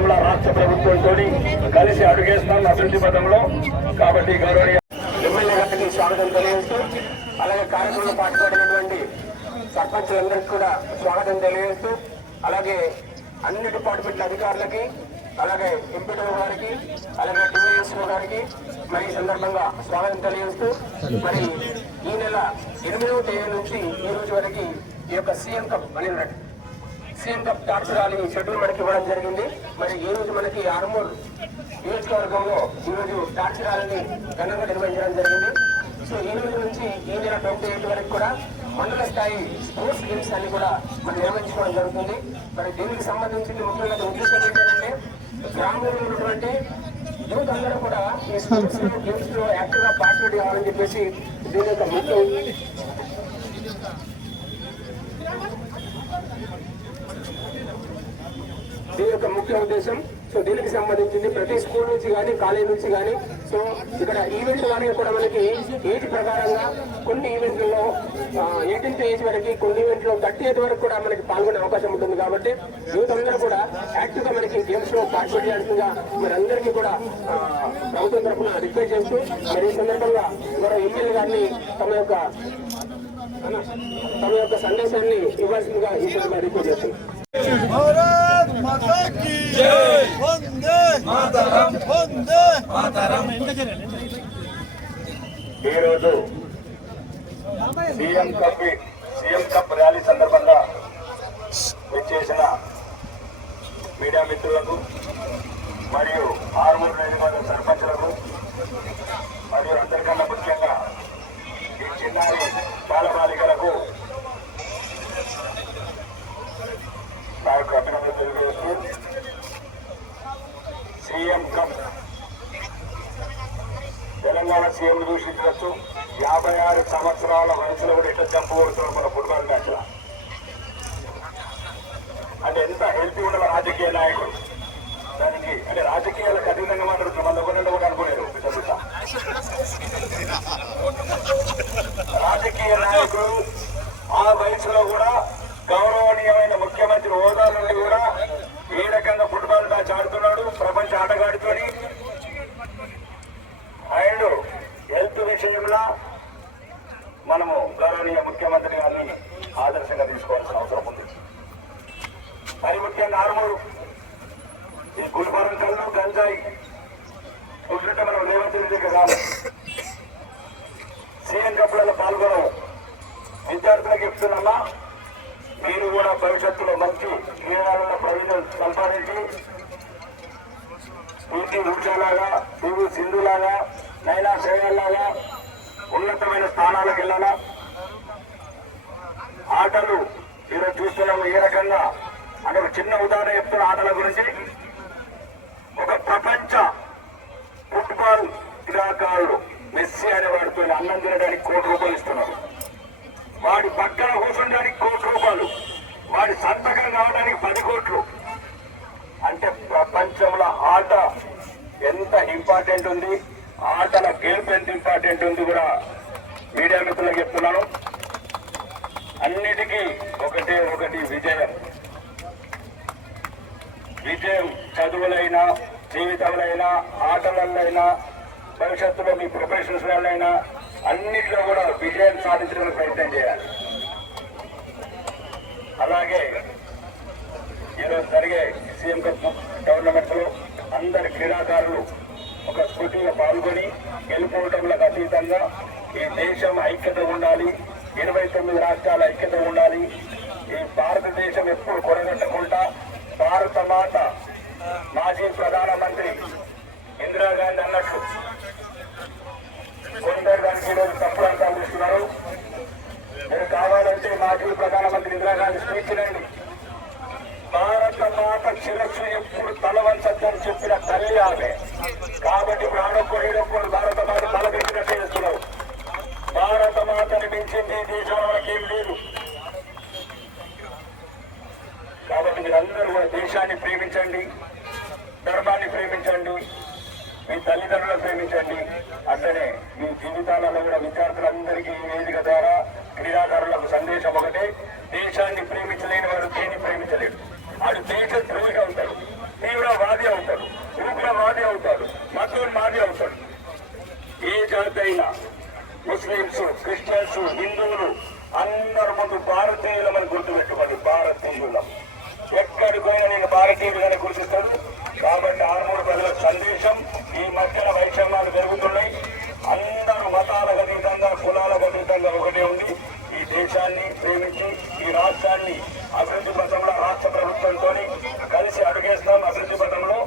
పథంలో రాష్ట్ర ప్రభుత్వంతో కలిసి అడుగేస్తాం అభివృద్ధి పథంలో. కాబట్టి గౌరవనీయ ఎమ్మెల్యే గారికి స్వాగతం తెలియజేస్తూ, అలాగే కార్యక్రమంలో పాల్గొన్నటువంటి సర్పంచులందరికీ కూడా స్వాగతం తెలియజేస్తూ, అలాగే అన్ని డిపార్ట్మెంట్ల అధికారులకి, అలాగే ఎంపీడీ గారికి, అలాగే డిఎస్ఓ గారికి మరి ఈ సందర్భంగా స్వాగతం తెలియజేస్తూ, మరి ఈ నెల 8వ తేదీ నుంచి ఈ రోజు వరకు ఈ యొక్క CM cup torch rally schedule మనకి ఇవ్వడం జరిగింది. మరి ఈ రోజు మనకి ఆర్మూర్ నియోజకవర్గంలో ఈ రోజు టార్చ్ ర్యాలీని ఘనంగా నిర్వహించడం జరిగింది. సో ఈ రోజు నుంచి ఈ నెల 28 వరకు కూడా మండల స్థాయి స్పోర్ట్స్ గేమ్స్ అన్ని కూడా మనం నిర్వహించుకోవడం జరుగుతుంది. మరి దీనికి సంబంధించి ముఖ్యంగా ఉద్దేశం ఏంటంటే గ్రామంలో ఉన్నటువంటి యూత్ అందరూ కూడా ఈ స్పోర్ట్స్ గేమ్స్ లో యాక్టివ్ గా పార్టిసిపేట్ కావాలని చెప్పేసి దీని యొక్క ముఖ్య ఉద్దేశం. సో దీనికి సంబంధించింది ప్రతి స్కూల్ నుంచి కానీ కాలేజ్ నుంచి కానీ సో ఇక్కడ ఈవెంట్ కానీ కూడా మనకి ఏజ్ ప్రకారంగా కొన్ని ఈవెంట్లలో 18th ఏజ్ వరకు, కొన్ని ఈవెంట్లో 30th వరకు కూడా మనకి పాల్గొనే అవకాశం ఉంటుంది. కాబట్టి యూత్ అందరూ కూడా యాక్టివ్ గా మనకి గేమ్స్ లో పార్టిసిపేట్ చేయాల్సిందిగా మరి అందరికీ కూడా ప్రభుత్వం తరఫున రిక్వెస్ట్ చేస్తూ, మరి ఈ సందర్భంగా మరో ఎమ్మెల్యే గారిని తమ యొక్క సందేశాన్ని ఇవ్వాల్సిందిగా ఈ సందర్భంగా రిక్వెస్ట్ చేస్తుంది. भारत माता की जय, वंदे मातरम, वंदे मातरम. ఈ రోజు సీఎం కప్ ర్యాలీ సందర్భంగా విచ్చేసిన మీడియా మిత్రులకు మరియు ఆర్మూర్ నియోజకవర్గ సర్పంచులకు మరియు అందరికన్నా ముఖ్యంగా ఈ చిన్నారి బాలబాలికలకు నా యొక్క అభినందనలు తెలియజేస్తూ, సీఎం కప్ తెలంగాణ సీఎం దూషించవచ్చు. 56 సంవత్సరాల వయసులో కూడా ఇట్లా జంపు కొడుతున్నారు మన ఫుట్బాల్ మ్యాచ్. అంటే ఎంత హెల్తీ ఉండాలి రాజకీయ నాయకుడు. దానికి అంటే రాజకీయాలకు అతీతంగా మాట్లాడుతున్నారు. మన ఒకటి కూడా అనుకోలేరు. రాజకీయ నాయకుడు ఆ వయసులో కూడా గౌరవనీయమైన ముఖ్యమంత్రి హోదా నుండి కూడా ఏ రకంగా ఫుట్బాల్ మ్యాచ్ ఆడుతున్నాడు ప్రపంచ ఆటగాడితోని. అండ్ హెల్త్ విషయంలో మనము గౌరవనీయ ముఖ్యమంత్రి గారిని ఆదర్శంగా తీసుకోవాల్సిన అవసరం ఉంది. మరి ముఖ్యంగా ఆర్మూరు ఈ గుల్బరం కళ్ళు గంజాయి చూస్తుంటే మనం లేవచ్చేది కాదు. సీఎం కప్పులలో పాల్గొనవు విద్యార్థులకు చెప్తున్నా, మీరు కూడా భవిష్యత్తులో మంచి క్రీడలలో ప్రయోజనం సంపాదించి పీటీ ఉషాలాగా, పివి సింధులాగా, నైనా సేవల్లాగా ఉన్నతమైన స్థానాలకు వెళ్ళాలా. ఆటలు ఈరోజు చూస్తున్నాము ఏ రకంగా అంటే ఒక చిన్న ఉదాహరణ చెప్తున్న ఆటల గురించి. ఒక ప్రపంచ ఫుట్బాల్ క్రీడాకారుడు మెస్సీ అనే వాడితో అన్నం తినడానికి ₹1,00,00,000 ఇస్తున్నారు. వాడి పక్కన కూర్చోడానికి ₹1,00,00,000, వాడి సంతకం కావడానికి 10 కోట్లు. అంటే ప్రపంచంలో ఆట ఎంత ఇంపార్టెంట్ ఉంది, ఆటల గెలుపు ఎంత ఇంపార్టెంట్ ఉంది కూడా మీడియా మిత్రులకు చెప్తున్నాను. అన్నిటికీ ఒకటి విజయం. విజయం చదువులైనా, జీవితంలో ఆటలైనా, భవిష్యత్తులో మీ ప్రొఫెషన్స్లైనా అన్నింటిలో కూడా విజయం సాధించడానికి ప్రయత్నం చేయాలి. అలాగే ఈరోజు జరిగే సీఎం కప్ టోర్నమెంట్ లో అందరి క్రీడాకారులు ఒక స్ఫూర్తిగా పాల్గొని గెలుపోవటంలకు అతీతంగా ఈ దేశం ఐక్యత ఉండాలి, 29 రాష్ట్రాల ఐక్యత ఉండాలి. ఈ భారతదేశం ఎప్పుడు కొరగట్టకుండా భారత మాత మాజీ ప్రధానమంత్రి ఇందిరాగాంధీ అన్నట్లు కొందరు దానికి ఈరోజు తప్పుడు అంశాలు ఇస్తున్నారు. మీరు కావాలంటే మాజీ ప్రధానమంత్రి ఇందిరాగాంధీ స్పీచ్ రండి. భారత మాత శిరస్సు ఎప్పుడు తలవంచని చెప్పిన తల్లి ఆమె. కాబట్టి ఇప్పుడు ఆడొక్కడు భారత మాత తలపెట్టినట్టు చేస్తున్నారు. భారత మాతని మించింది దేశాలకి ఏం లేదు. కాబట్టి మీరందరూ దేశాన్ని ప్రేమించండి, ధర్మాన్ని ప్రేమించండి, మీ తల్లిదండ్రులను ప్రేమించండి. అట్లనే మీ జీవితాలలో కూడా విద్యార్థులందరికీ ఈ వేదిక ద్వారా క్రీడాకారులకు సందేశం ఒకటే, దేశాన్ని ప్రేమించలేని వాడు దేన్ని ప్రేమించలేడు. వాడు దేశ ద్రోహిగా ఉంటాడు. తీవ్రవాది అవుతాడు, ఉగ్రవాది అవుతాడు, మతోన్మాది అవుతాడు. ఏ జాతి అయినా ముస్లింస్, క్రిస్టియన్స్, హిందువులు అందరి ముందు భారతీయులమని గుర్తుపెట్టుకోండి. భారతీయులం ఎక్కడికైనా నేను భారతీయులుగానే గుర్తిస్తాడు. కాబట్టి ఆర్మూరు ప్రజల సందేశం, ఈ మధ్యన వైషమ్యాలు పెరుగుతున్నాయి. అందరూ మతాలకు అతీతంగా, కులాలకు అతీతంగా ఒకటే ఉంది. ఈ దేశాన్ని ప్రేమించి ఈ రాష్ట్రాన్ని అభివృద్ధి పథంలో రాష్ట్ర ప్రభుత్వంతో కలిసి అడుగేస్తాం అభివృద్ధి పథంలో.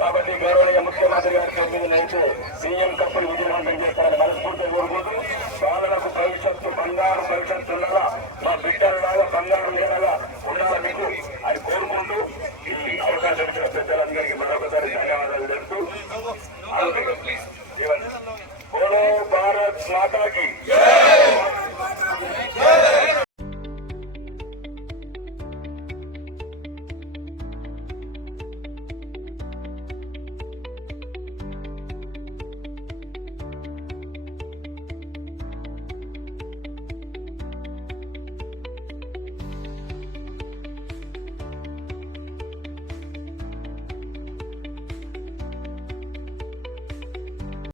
కాబట్టి గౌరవనీయ ముఖ్యమంత్రి గారి తొమ్మిదినైతే సీఎం కప్పులు విజయవంతం చేస్తారని మనస్ఫూర్తిగా కోరుకుంటూ, బాలలకు భవిష్యత్తు బంగారు భవిష్యత్తు ఉండాలా, మా బిడ్డలలాగా బంగారు ఉండేలాగా ఉండాలా మీకు అని కోరుకుంటూ ఈ అవకాశం ఇచ్చిన పెద్దలందరికీ మరొకసారి ధన్యవాదాలు తెలుపుతూ